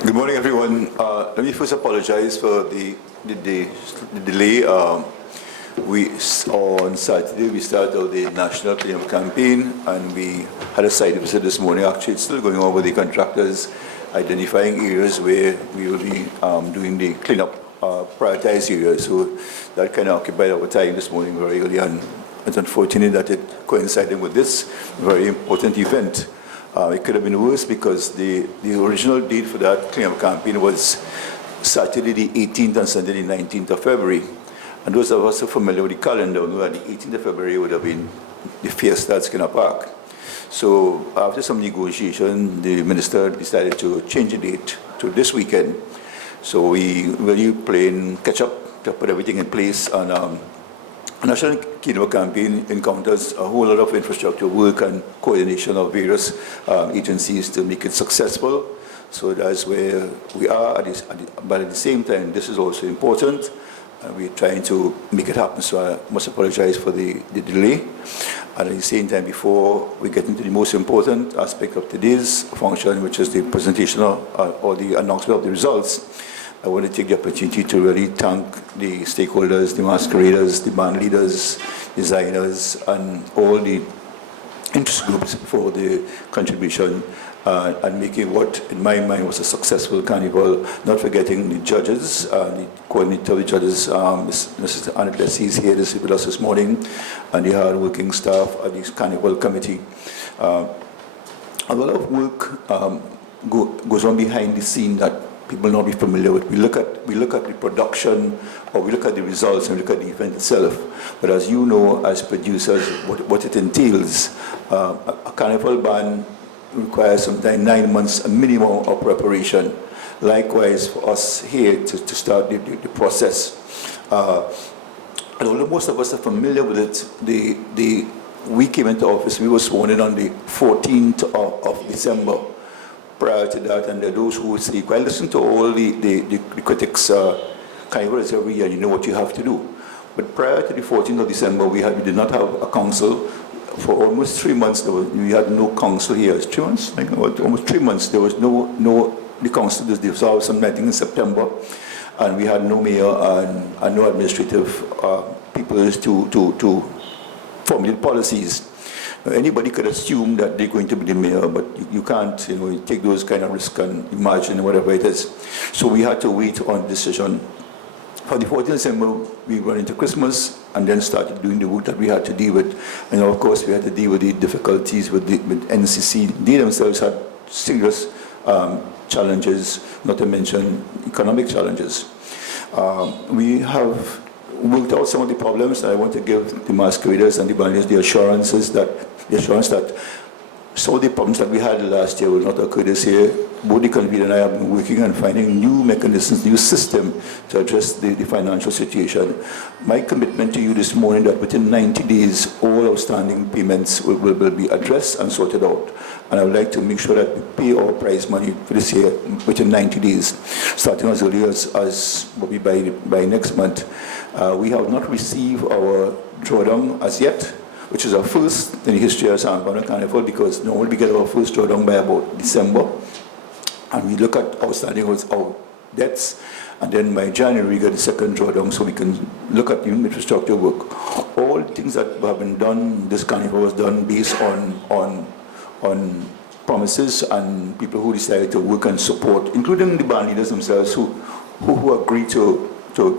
Good morning, everyone. Let me first apologize for the delay. On Saturday, we started the national cleanup campaign, and we had a site visit this morning. Actually, it's still going on with the contractors, identifying areas where we will be doing the cleanup, prioritized areas. So that kind of occupied our time this morning very early, and it's unfortunate that it coincided with this very important event. It could have been worse because the original date for that cleanup campaign was Saturday the 18th and Sunday the 19th of February. And those of us who are familiar with the calendar know that the 18th of February would have been the fiesta at Skinner Park. So after some negotiation, the minister decided to change the date to this weekend. So we really playing catch up to put everything in place. And a national cleanup campaign encounters a whole lot of infrastructure work and coordination of various agencies to make it successful. So that's where we are. But at the same time, this is also important. We're trying to make it happen, so I must apologize for the delay. And at the same time, before we get into the most important aspect of today's function, which is the presentation or the announcement of the results, I want to take the opportunity to really thank the stakeholders, the masqueraders, the band leaders, designers, and all the interest groups for the contribution and making what, in my mind, was a successful carnival. Not forgetting the judges, the coordinator of the judges, Mrs. Anna Plessy is here with us this morning, and the hard-working staff at the carnival committee. A lot of work goes on behind the scene that people not be familiar with. We look at the production, or we look at the results, and we look at the event itself. But as you know, as producers, what it entails, a carnival band requires sometimes 9 months a minimum of preparation. Likewise, for us here to start the process. And although most of us are familiar with it, we came into office, we were sworn in on the 14th of December. Prior to that, and there are those who would say, well, listen to all the critics, carnival is every year, you know what you have to do. But prior to the 14th of December, we did not have a council. For almost 3 months, we had no council here. 3 months? Almost 3 months, there was the council was dissolved, some meeting in September, and we had no mayor and no administrative people to formulate policies. Now, anybody could assume that they're going to be the mayor, but you can't, you take those kind of risks and imagine whatever it is. So we had to wait on decision. For the 14th of December, we went into Christmas and then started doing the work that we had to deal with. And of course, we had to deal with the difficulties with NCC. They themselves had serious challenges, not to mention economic challenges. We have worked out some of the problems, and I want to give the masqueraders and the bandits the assurance that some of the problems that we had last year will not occur this year. Both the convener and I have been working on finding new mechanisms, new system to address the financial situation. My commitment to you this morning that within 90 days, all outstanding payments will be addressed and sorted out. And I would like to make sure that we pay our prize money for this year within 90 days, starting as early as maybe by next month. We have not received our drawdown as yet, which is our first in the history of San Fernando Carnival, because normally we get our first drawdown by about December. And we look at outstanding our debts, and then by January we get the second drawdown, so we can look at the infrastructure work. All things that have been done, this carnival was done based on promises and people who decided to work and support, including the band leaders themselves who agreed to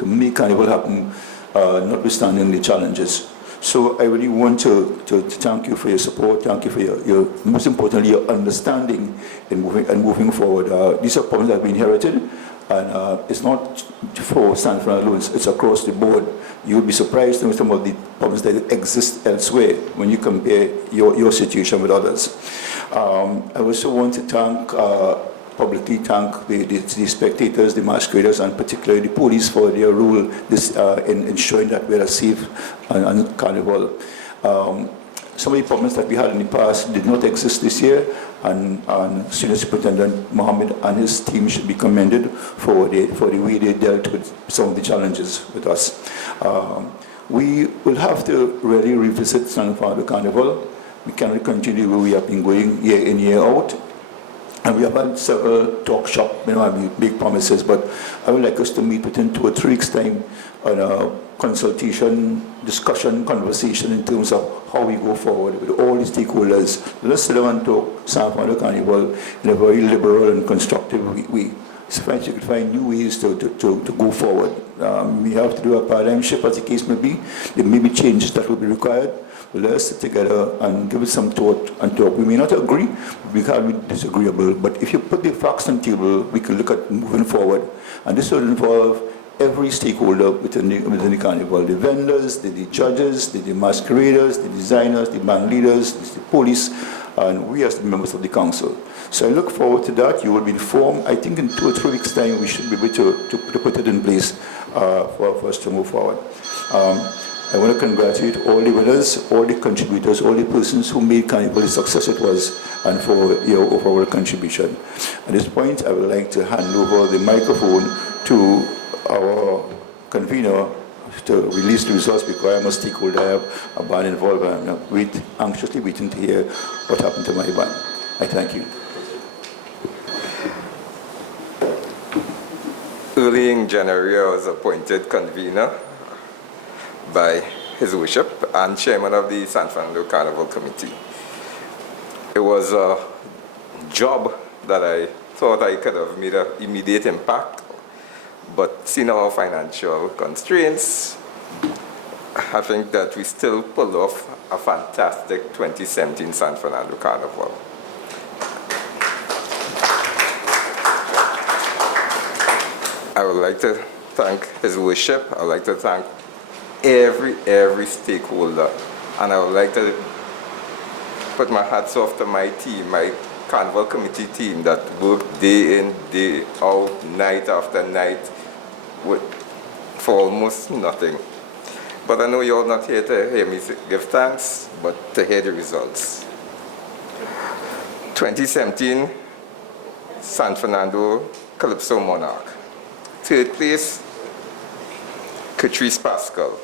make carnival happen, notwithstanding the challenges. So I really want to thank you for your support, thank you for your most importantly, your understanding in moving forward. These are problems that have been inherited, and it's not for San Fernando, it's across the board. You'll be surprised with some of the problems that exist elsewhere when you compare your situation with others. I also want to publicly thank the spectators, the masqueraders, and particularly the police for their role in ensuring that we are safe on Carnival. Some of the problems that we had in the past did not exist this year, and Senior Superintendent Mohammed and his team should be commended for the way they dealt with some of the challenges with us. We will have to really revisit San Fernando Carnival. We cannot continue where we have been going year in, year out. And we have had several talk shop, big promises, but I would like us to meet within 2 or 3 weeks' time on a consultation, discussion, conversation in terms of how we go forward with all the stakeholders. Let's sit down and talk San Fernando Carnival in a very liberal and constructive way. So if you could find new ways to go forward. We have to do a paradigm shift, as the case may be. There may be changes that will be required. But let us sit together and give it some thought and talk. We may not agree, we can be disagreeable, but if you put the facts on the table, we can look at moving forward. And this will involve every stakeholder within the carnival, the vendors, the judges, the masqueraders, the designers, the band leaders, the police, and we as the members of the council. So I look forward to that. You will be informed. I think in 2 or 3 weeks' time, we should be able to put it in place for us to move forward. I want to congratulate all the winners, all the contributors, all the persons who made Carnival the success it was, and for your overall contribution. At this point, I would like to hand over the microphone to our convener to release the results, because I'm a stakeholder, I have a band involved, and I'm anxiously waiting to hear what happened to my band. I thank you. Early in January, I was appointed convener by His Worship and chairman of the San Fernando Carnival Committee. It was a job that I thought I could have made an immediate impact, but seeing our financial constraints, I think that we still pulled off a fantastic 2017 San Fernando Carnival. I would like to thank His Worship. I would like to thank every stakeholder, and I would like to put my hats off to my team, my Carnival Committee team that worked day in, day out, night after night for almost nothing. But I know you're not here to hear me give thanks, but to hear the results. 2017 San Fernando Calypso Monarch. 3rd place, Catrice Pascal.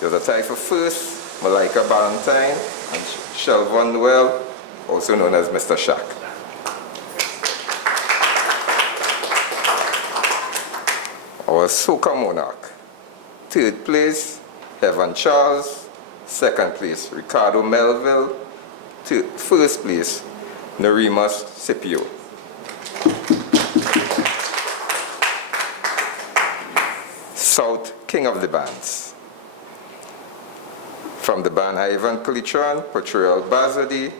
The other tie for 1st, Malika Valentine and Shelvon Noel, also known as Mr. Shack. Our Soca Monarch. 3rd place, Evan Charles. 2nd place, Ricardo Melville. 1st place, Narimas Scipio. South King of the Bands. From the band Wendy Kalicharan, Portrayal Bazadi,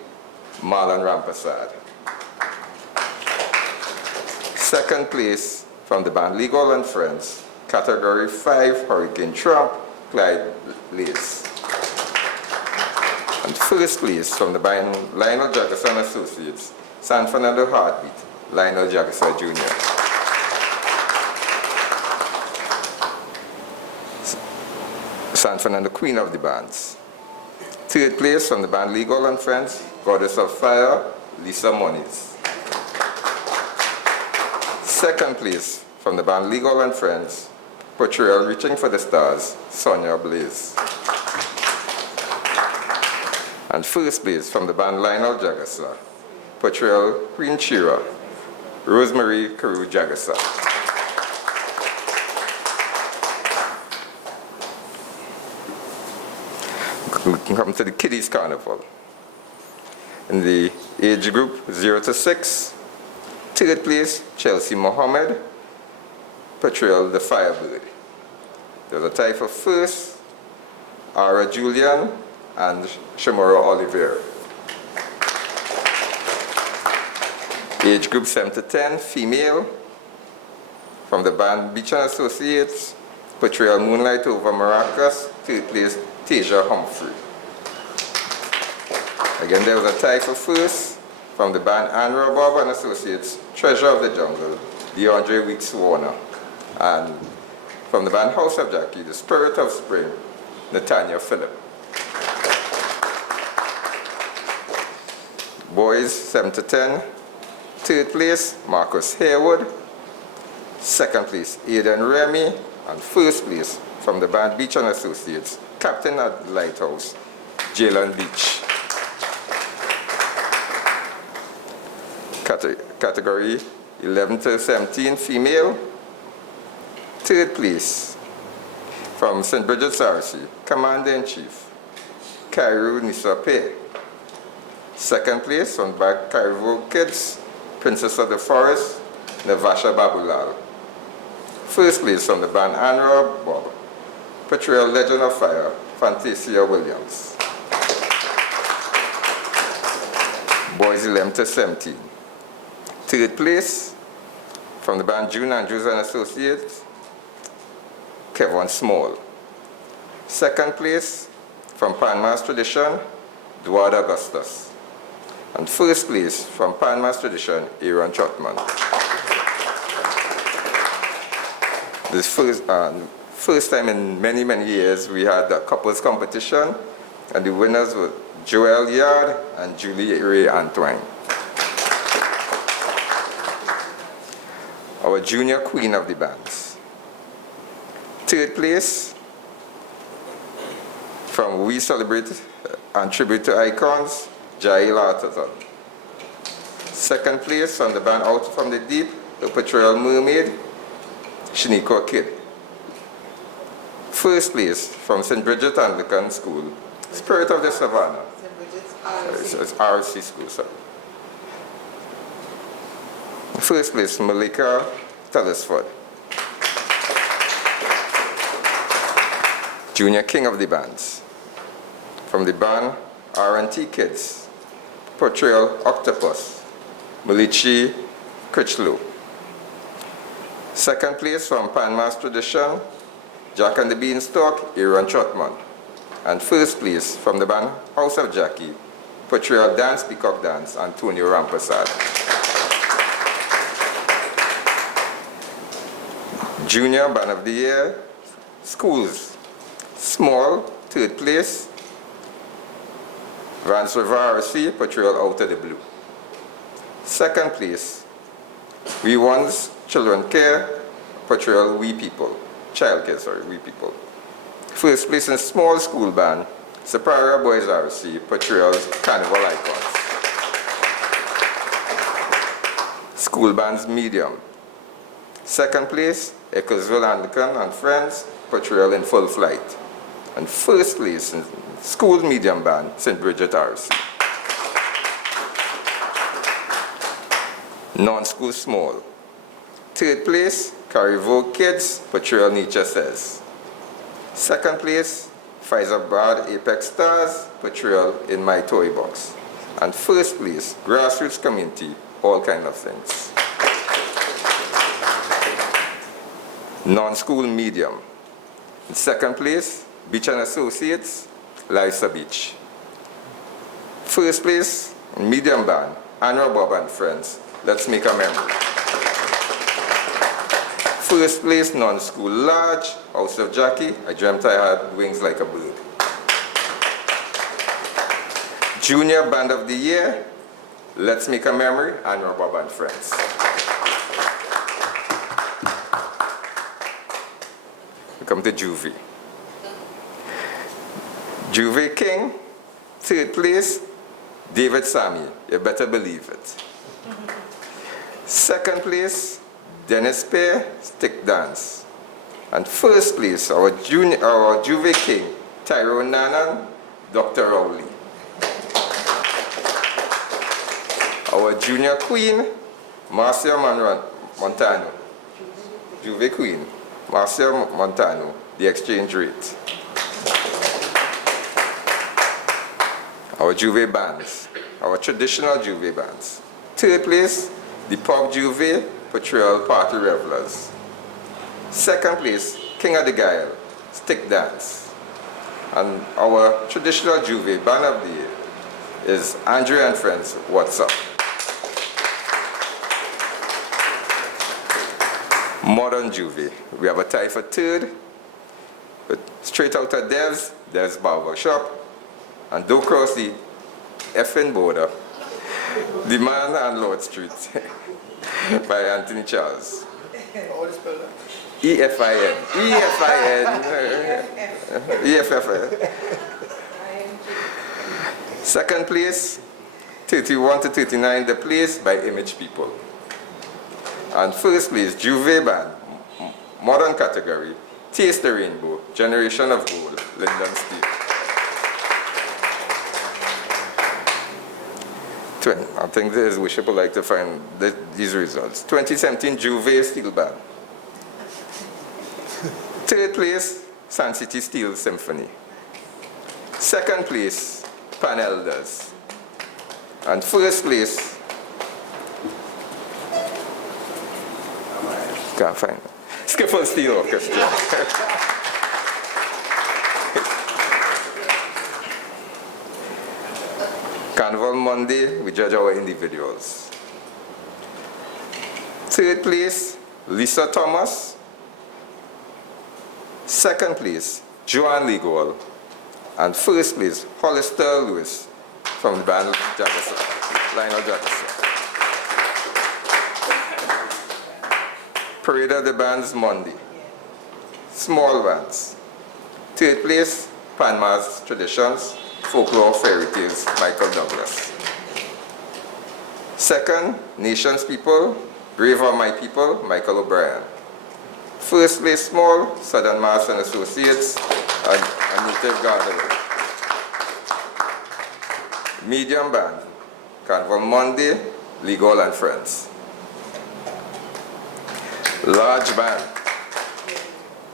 Marlon Rampasad. 2nd place from the band Legal and Friends, Category 5, Hurricane Trump, Clyde Lace. And 1st place from the band Lionel Jackson Associates, San Fernando Heartbeat, Lionel Jackson Jr. San Fernando Queen of the Bands. 3rd place from the band Legal and Friends, Goddess of Fire, Lisa Moniz. 2nd place from the band Legal and Friends, Portrayal Reaching for the Stars, Sonia Blaze. And 1st place from the band Lionel Jagasa, Portrayal Queen Chira, Rosemary Carew Jagasa. We can come to the Kiddies Carnival. In the age group 0 to 6, 3rd place, Chelsea Mohammed, Portrayal the Firebird. There's a tie for 1st, Ara Julian and Shamora Oliveira. Age group 7 to 10, female, from the band Beach and Associates, Portrayal Moonlight over Maracas, 3rd place, Tasia Humphrey. Again, there was a tie for 1st from the band Anne Bob and Associates, Treasure of the Jungle, DeAndre Weeks Warner. And from the band House of Jackie, The Spirit of Spring, Natanya Phillip. Boys 7 to 10, 3rd place, Marcus Harewood. 2nd place, Aidan Remy. And 1st place from the band Beach and Associates, Captain at the Lighthouse, Jalen Beach. Category 11 to 17, female. Third place, from St. Bridget's RC, Commander-in-Chief, Kairu Nisape. Second place, from Carnival Kids, Princess of the Forest, Navasha Babulal. First place, from the band Anra Bob, Patriot Legend of Fire, Fantasia Williams. Boys 11 to 17. Third place, from the band June Andrews and Associates, Kevin Small. Second place, from Panmas Tradition, Duard Augustus. And first place, from Panmas Tradition, Aaron Trotman. This first time in many, many years, we had a couples competition, and the winners were Joel Yard and Julie Ray Antoine. Our junior queen of the bands. Third place, from We Celebrate and Tribute to Icons, Jail Artisan. Second place, from the band Out from the Deep, the Patrol Mermaid, Shiniko Kid. First place, from St. Bridget Anglican School, Spirit of the Savannah. St. Bridget's RC. It's RC School, sorry. First place, Malika Telesford. Junior King of the Bands. From the band R&T Kids, Portrayal Octopus, Malichi Critchlow. Second place, from Panmas Tradition, Jack and the Beanstalk, Aaron Trotman. And first place, from the band House of Jackie, Portrayal Dance, Peacock Dance, Antonio Rampasad. Junior Band of the Year, Schools, Small, third place, Vance River RC, Portrayal Out of the Blue. Second place, We One's Children Care, Portrayal We People, Child Care, sorry, We People. First place in Small School Band, Superior Boys RC, Portrayal Carnival Icons. School Bands Medium. Second place, Ecclesville Anglican and Friends, Portrayal in Full Flight. And first place in School Medium Band, St. Bridget RC. Non-school small. Third place, Carnival Kids, Portrayal Nature Says. Second place, Pfizer Bard Apex Stars, Portrayal in My Toy Box. And first place, Grassroots Community, All Kind of Things. Non-school medium. In second place, Beach and Associates, Lisa Beach. First place, medium band, Anra Bob and Friends, Let's Make a Memory. First place, non-school large, House of Jackie, I Dreamt I Had Wings Like a Bird. Junior Band of the Year, Let's Make a Memory, Anra Bob and Friends. We come to Juvie. Juvie King, third place, David Sammy, you better believe it. Second place, Dennis Pear, Stick Dance. And first place, our Juvie King, Tyrone Nanan, Dr. Rowley. Our junior queen, Marcia Montano. Juvie Queen, Marcia Montano, The Exchange Rate. Our Juvie bands, our traditional Juvie bands. Third place, the Pop Juvie, Portrayal Party Revelers. Second place, King of the Guile, Stick Dance. And our traditional Juvie band of the year is Andrea and Friends, What's Up? Modern Juvie, we have a tie for third, but straight out of Dev's Barber Shop, and don't cross the effing border, The Man and Lord Street by Anthony Charles. How do you spell that? EFIN. EFFN. Second place, 31 to 39, The Place by Image People. And first place, Juve Band, modern category, Taste the Rainbow, Generation of Gold, Lyndon Steel. I think this worship would like to find these results. 2017 Juve Steel Band. Third place, San City Steel Symphony. Second place, Pan Elders. And first place, can't find it, Clifton Steel Orchestra. Carnival Monday, we judge our individuals. Third place, Lisa Thomas. Second place, Joanne Legol. And first place, Hollister Lewis from the band Lionel Jackson. Parade of the Bands Monday. Small bands. Third place, Panama's Traditions, Folklore Fairy Tales, Michael Douglas. Second, Nations People, Brave Are My People, Michael O'Brien. First place, small, Southern Mass and Associates, and Native Gathering. Medium band, Carnival Monday, Legal and Friends. Large band.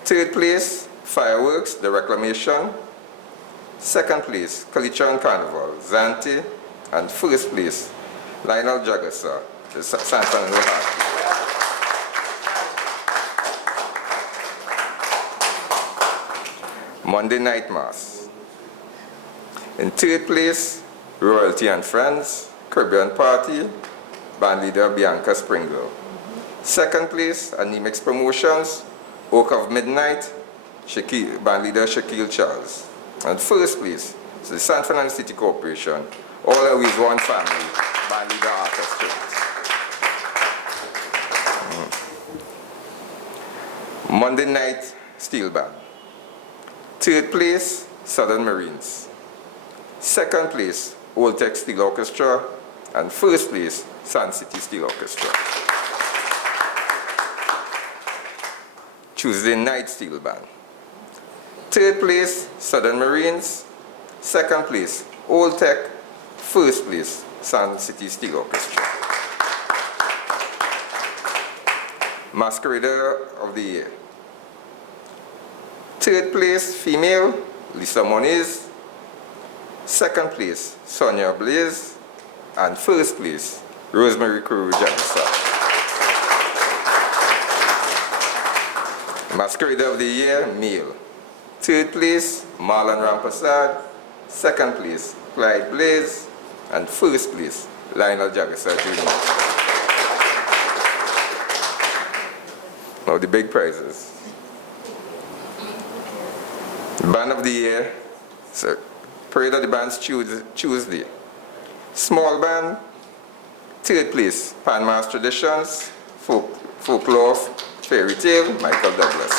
Third place, Fireworks, The Reclamation. Second place, Kalicharan Carnival, Zante. And first place, Lionel Jackson, the San Fernando Band. Monday Night Mass. In third place, Royalty and Friends, Caribbean Party, band leader Bianca Springle. Second place, Anemix Promotions, Oak of Midnight, band leader Shaquille Charles. And first place is the San Fernando City Corporation, All Always One Family, band leader Arthur Stewart. Monday Night Steel Band. Third place, Southern Marines. Second place, Old Tech Steel Orchestra. And first place, San City Steel Orchestra. Tuesday Night Steel Band. Third place, Southern Marines. Second place, Old Tech. First place, San City Steel Orchestra. Masquerader of the Year. Third place, female, Lisa Moniz. Second place, Sonia Blaze. And first place, Rosemary Kuru Jansa. Masquerader of the Year, male. Third place, Marlon Rampasad. Second place, Clyde Blaze. And first place, Lionel Jackson Jr. Now the big prizes. Band of the Year, so Parade of the Bands Tuesday. Small band, third place, Panama's Traditions, Folklore Fairy Tale, Michael Douglas.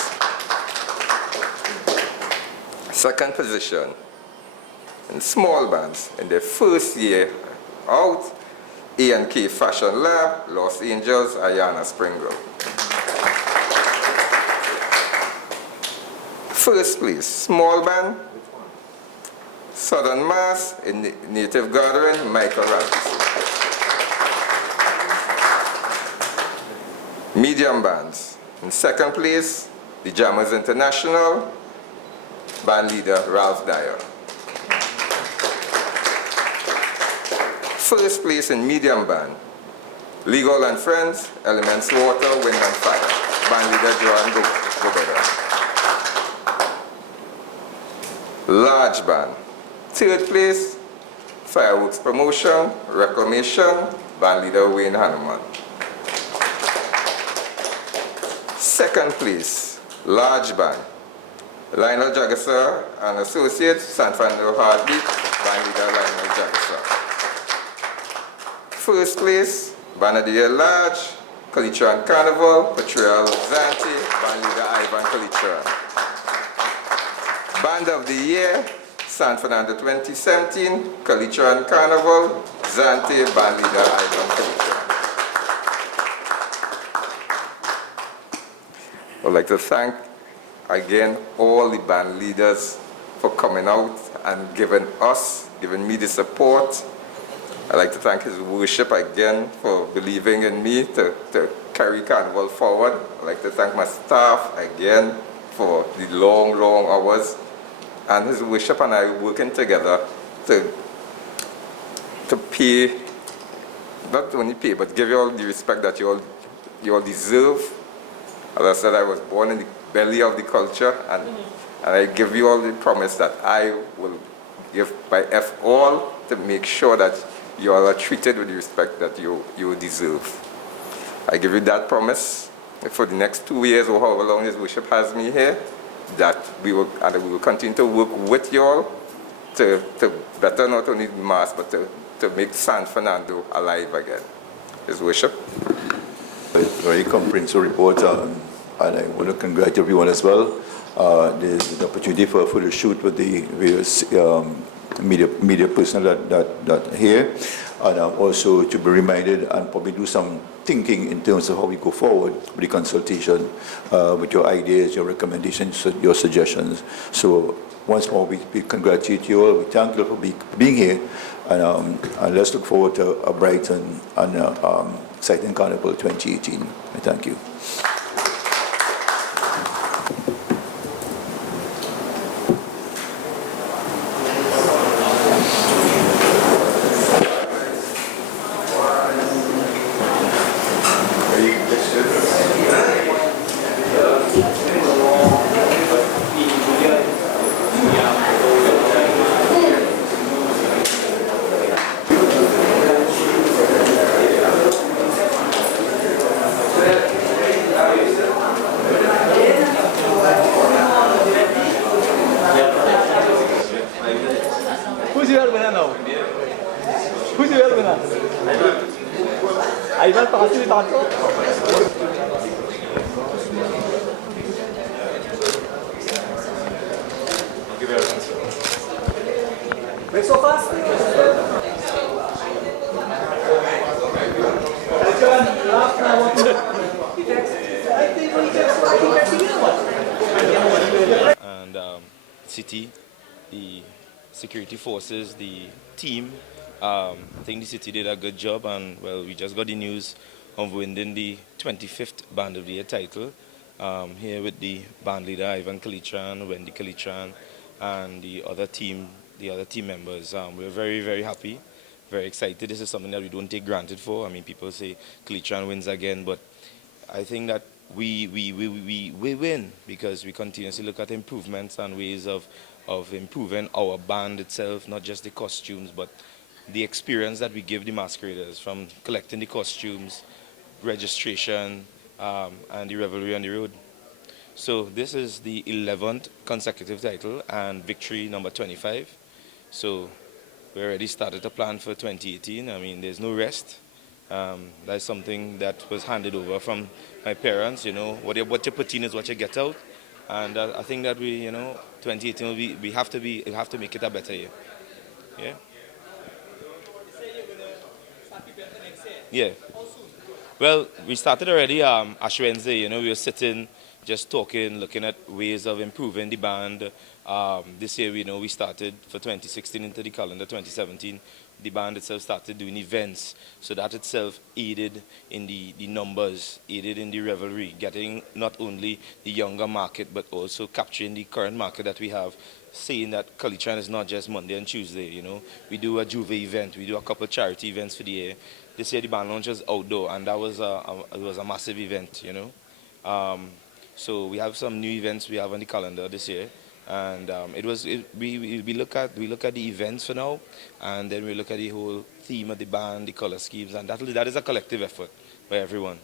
Second position, in small bands, in their first year out, A&K Fashion Lab, Los Angeles, Ayana Springle. First place, small band, Southern Mass, in Native Gathering, Michael Ramsey. Medium bands, in second place, the Jammers International, band leader Ralph Dyer. First place in medium band, Legal and Friends, Elements Water, Wind and Fire, band leader Joan Gogoda. Large band, third place, Fireworks Promotion, Reclamation, band leader Wayne Hanuman. Second place, large band, Lionel Jackson and Associates, San Fernando Heartbeat, band leader Lionel Jackson. First place, band of the year large, Kalicharan Carnival, Patrial Zante, band leader Ivan Kalicharan. Band of the Year, San Fernando 2017, Kalicharan Carnival, Zante band leader Ivan Kalicharan. I'd like to thank again all the band leaders for coming out and giving me the support. I'd like to thank His Worship again for believing in me to carry Carnival forward. I'd like to thank my staff again for the long hours. And His Worship and I working together to pay, not only pay, but give you all the respect that you all deserve. As I said, I was born in the belly of the culture, and I give you all the promise that I will give my all to make sure that you all are treated with the respect that you deserve. I give you that promise for the next 2 years or however long His Worship has me here, that we will continue to work with you all to better not only the mass, but to make San Fernando alive again. His Worship. Very comprehensive report, and I want to congratulate everyone as well. There's an opportunity for a photo shoot with the various media personnel that here, and also to be reminded and probably do some thinking in terms of how we go forward with the consultation, with your ideas, your recommendations, your suggestions. So once more, we congratulate you all. We thank you for being here, and let's look forward to a bright and exciting Carnival 2018. Thank you. Who's your winner now? Who's your winner? Ivan pakasih dito. Break so fast. And city, the security forces, the team, I think the city did a good job, and well, we just got the news of winning the 25th Band of the Year title here with the band leader Ivan Kalicharan, Wendy Kalicharan, and the other team members. We're very happy, very excited. This is something that we don't take granted for. I mean, people say Kalicharan wins again, but I think that we win because we continuously look at improvements and ways of improving our band itself, not just the costumes, but the experience that we give the masqueraders, from collecting the costumes, registration, and the revelry on the road. So this is the 11th consecutive title and victory number 25. So we already started to plan for 2018. I mean, there's no rest. That's something that was handed over from my parents. You know, what you put in is what you get out. And I think that 2018 will be, we have to make it a better year. Yeah. Yeah. Well, we started already Ash Wednesday. You know, we were sitting, just talking, looking at ways of improving the band. This year, we started for 2016 into the calendar 2017. The band itself started doing events, so that itself aided in the numbers, aided in the revelry, getting not only the younger market, but also capturing the current market that we have, saying that Kalicharan is not just Monday and Tuesday. We do a Juve event, we do a couple of charity events for the year. This year the band launch was outdoor, and that was it was a massive event. So we have some new events we have on the calendar this year. And we look at the events for now, and then we look at the whole theme of the band, the color schemes, and that is a collective effort by everyone.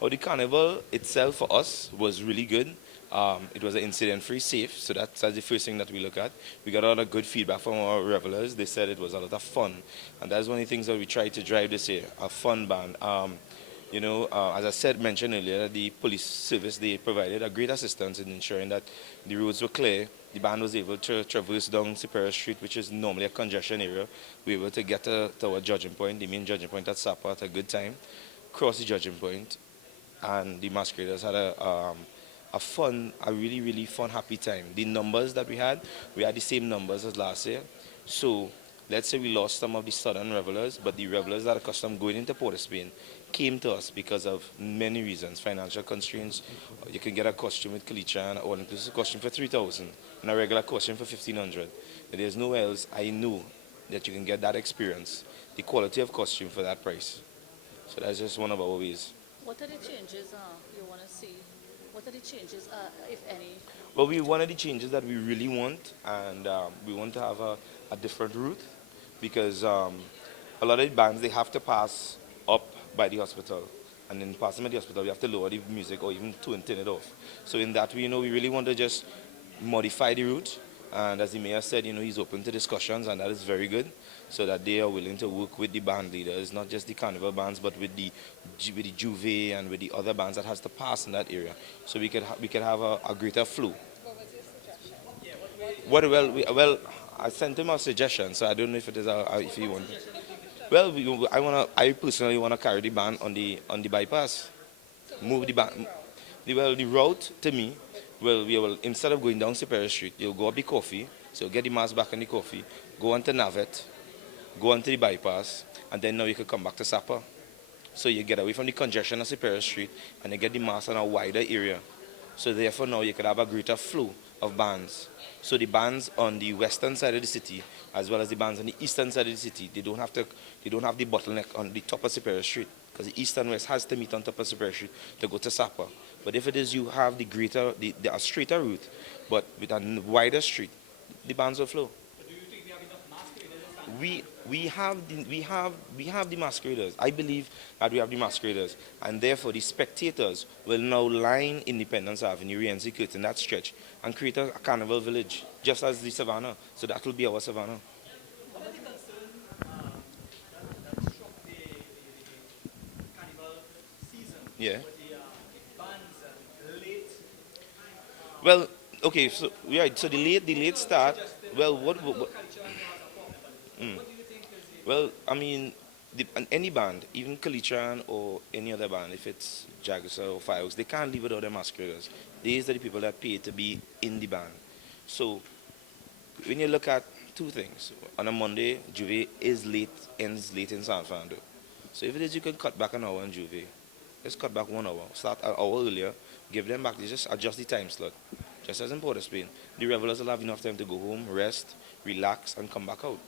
The carnival itself for us was really good. It was an incident-free, safe, so that's the first thing that we look at. We got a lot of good feedback from our revelers. They said it was a lot of fun, and that's one of the things that we tried to drive this year, a fun band. As I said, mentioned earlier, the police service, they provided a great assistance in ensuring that the roads were clear. The band was able to traverse down Superior Street, which is normally a congestion area. We were able to get to our judging point, the main judging point at Sapa, at a good time, cross the judging point, and the masqueraders had a really, really fun, happy time. The numbers that we had the same numbers as last year. So let's say we lost some of the southern revelers, but the revelers that are accustomed going into Port of Spain came to us because of many reasons: financial constraints. You can get a costume with Kalicharan, or inclusive costume for 3,000, and a regular costume for 1,500. There's nowhere else I know that you can get that experience, the quality of costume for that price. So that's just one of our ways. What are the changes you want to see? What are the changes, if any? Well, one of the changes that we really want, and we want to have a different route, because a lot of the bands, they have to pass up by the hospital, and in passing by the hospital, we have to lower the music or even turn it off. So in that, we really want to just modify the route, and as the mayor said, he's open to discussions, and that is very good, so that they are willing to work with the band leaders, not just the Carnival bands, but with the Juve and with the other bands that has to pass in that area, so we could have a greater flow. Well, I sent him a suggestion, so I don't know if it is if he wants. Well, I personally wanna carry the band on the bypass, move the band. The route to me, we will, instead of going down Superior Street, you'll go up the coffee, so get the mass back on the coffee, go onto Navet, go onto the bypass, and then now you can come back to Sapa. So you get away from the congestion of Superior Street, and you get the mass on a wider area. So therefore now you could have a greater flow of bands. So the bands on the western side of the city, as well as the bands on the eastern side of the city, they don't have the bottleneck on the top of Superior Street, because the east and west has to meet on top of Superior Street to go to Sapa. But if it is you have a straighter route, but with a wider street, the bands will flow. But do you think we have enough masqueraders? We have the masqueraders. I believe that we have the masqueraders, and therefore the spectators will now line Independence Avenue, Rienzi Curtin, that stretch, and create a carnival village, just as the Savannah. So that will be our Savannah. What are the concerns that struck the carnival season? Yeah. With the bands and late. Well, okay, so so the late start. Well, what What do you think is the well, I mean, any band, even Kalicharan or any other band, if it's Jaguar or Fireworks, they can't live without their masqueraders. These are the people that pay to be in the band. So when you look at two things, on a Monday, Juve ends late in San Fernando. So if it is you can cut back an hour on Juve, let's cut back 1 hour, start an hour earlier, give them back, just adjust the time slot. Just as in Port of Spain. The revelers will have enough time to go home, rest, relax, and come back out.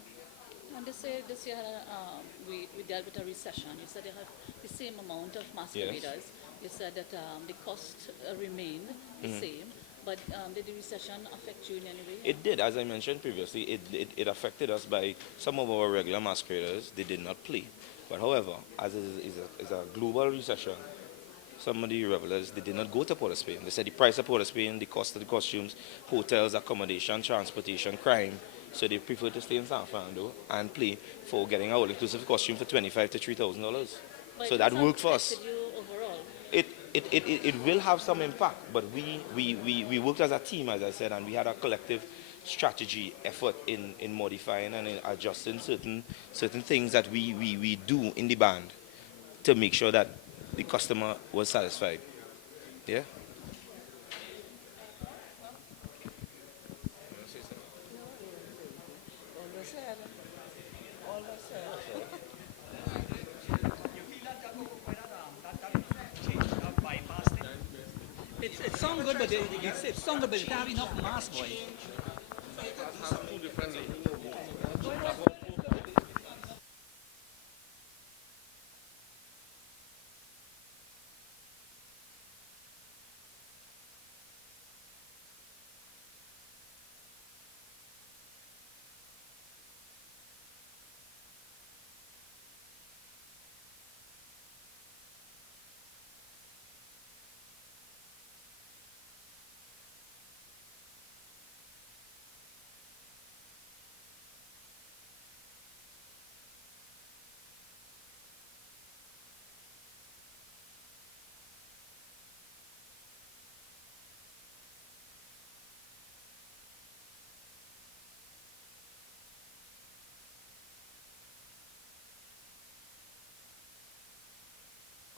And this year we dealt with a recession. You said you have the same amount of masqueraders. You said that the cost remained the same, but did the recession affect you in any way? It did, as I mentioned previously, it affected us by some of our regular masqueraders. They did not play. But however, as it is a global recession, some of the revelers, they did not go to Port of Spain. They said the price of Port of Spain, the cost of the costumes, hotels, accommodation, transportation, crime. So they prefer to stay in San Fernando and play for getting our all-inclusive costume for $2,500 to $3,000. But So that worked for us. affected you overall? It will have some impact, but we worked as a team, as I said, and we had a collective strategy effort in modifying and in adjusting certain things that we do in the band to make sure that the customer was satisfied. Yeah? It sounds good, but it sounds good, but it have enough mass, boy.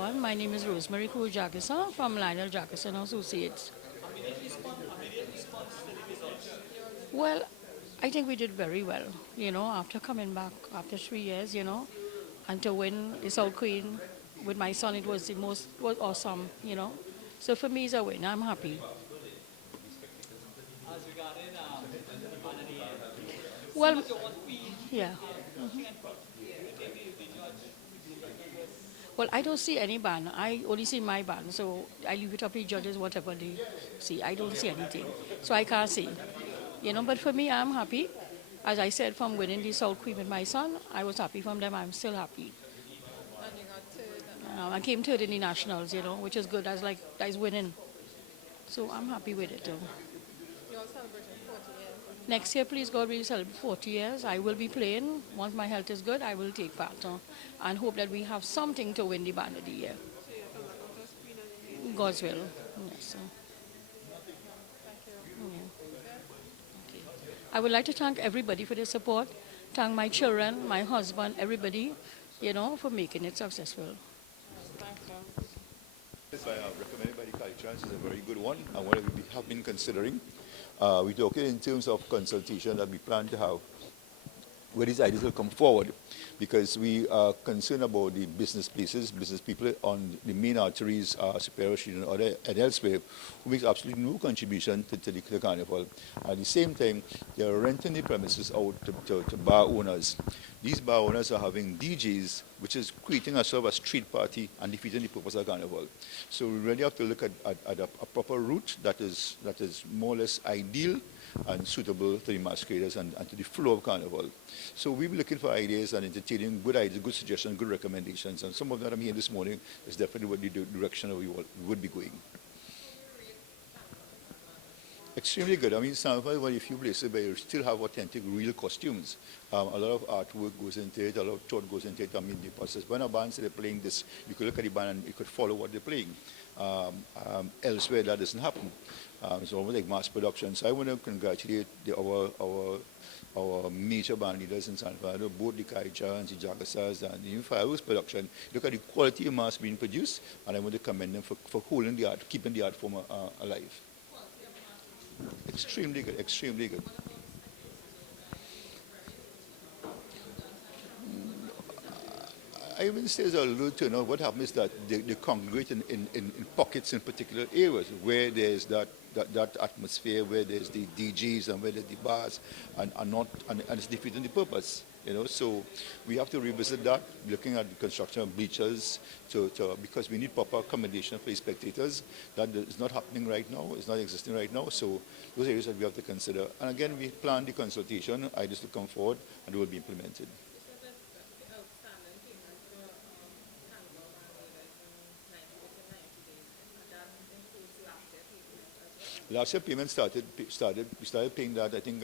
My name is Rosemary Cruz Jackson from Lionel Jackson Associates. Well, I think we did very well, after coming back after 3 years, and to win the South Queen with my son, it was was awesome. So for me, it's a win. I'm happy. Well, yeah. Well, I don't see any ban. I only see my ban, so I leave it up to the judges, whatever they see. I don't see anything, so I can't say. But for me, I'm happy. As I said, from winning the South Queen with my son, I was happy from them. I'm still happy. I came third in the nationals, which is good. That's winning. So I'm happy with it. Next year, please God, we'll celebrate 40 years. I will be playing. Once my health is good, I will take part and hope that we have something to win the band of the year. God's will. Yes. Yeah. Okay. I would like to thank everybody for their support. Thank my children, my husband, everybody, for making it successful. This I have recommended by the Kalicharan is a very good one, and what we have been considering. We're talking in terms of consultation that we plan to have, where these ideas will come forward, because we are concerned about the business places, business people on the main arteries, Superior Street and elsewhere, who makes absolutely no contribution to the carnival. At the same time, they are renting the premises out to bar owners. These bar owners are having DJs, which is creating a sort of a street party and defeating the purpose of carnival. So we really have to look at a proper route that is more or less ideal and suitable to the masqueraders and to the flow of carnival. So we'll be looking for ideas and entertaining good ideas, good suggestions, good recommendations. And some of that I'm here this morning is definitely what the direction we would be going. Extremely good. I mean, San Fernando, one of the few places where you still have authentic, real costumes. A lot of artwork goes into it, a lot of thought goes into it. I mean, the process. When a band says they're playing this, you could look at the band and you could follow what they're playing. Elsewhere, that doesn't happen. It's almost like mass production. So I want to congratulate our major band leaders in San Fernando, both the Kaicharans, the Jagasas, and the Fireworks production. Look at the quality of mass being produced, and I want to commend them for holding the art, keeping the art form alive. Extremely good, extremely good. I will say there's a little turnout. What happens is that they congregate in pockets in particular areas where there's that atmosphere, where there's the DJs and where there's the bars, and it's defeating the purpose. So we have to revisit that, looking at the construction of bleachers, because we need proper accommodation for the spectators. That is not happening right now, it's not existing right now, so those areas that we have to consider. And again, we plan the consultation, ideas to come forward, and they will be implemented. Last year payment we started paying that, I think,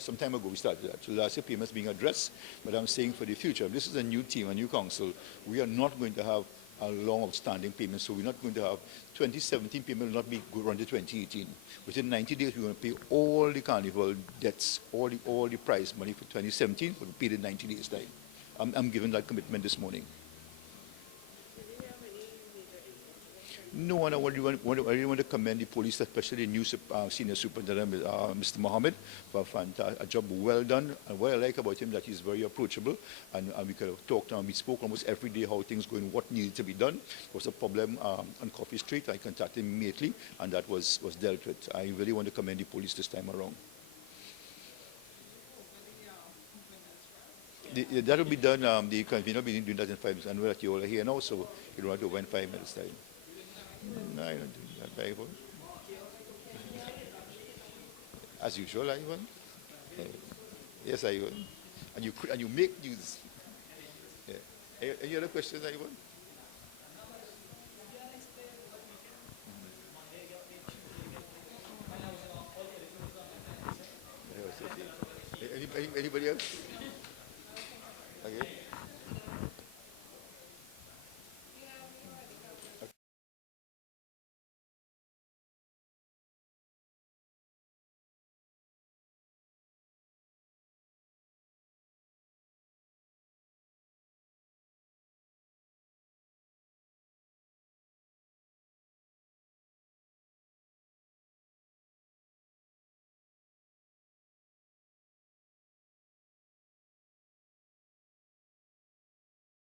some time ago we started that. So last year payments being addressed, but I'm saying for the future, this is a new team, a new council, we are not going to have a long outstanding payment, so we're not going to have 2017 payment will not be run to 2018. Within 90 days, we're going to pay all the carnival debts, all the prize money for 2017, will be paid in 90 days' time. I'm giving that commitment this morning. No, and I really want to commend the police, especially the new senior superintendent, Mr. Mohammed, for a job well done. And what I like about him that he's very approachable, and we could have talked and we spoke almost every day how things going, what needed to be done. There was a problem on Coffee Street. I contacted him immediately, and that was dealt with. I really want to commend the police this time around. That will be done. The convener will be doing that in 5 minutes. I know that you all are here now, so you don't have to wait 5 minutes time. No, I don't do that very well. As usual, Ivan. Yes, Ivan. And you make news. Yeah. Any other questions, Ivan? Anybody else?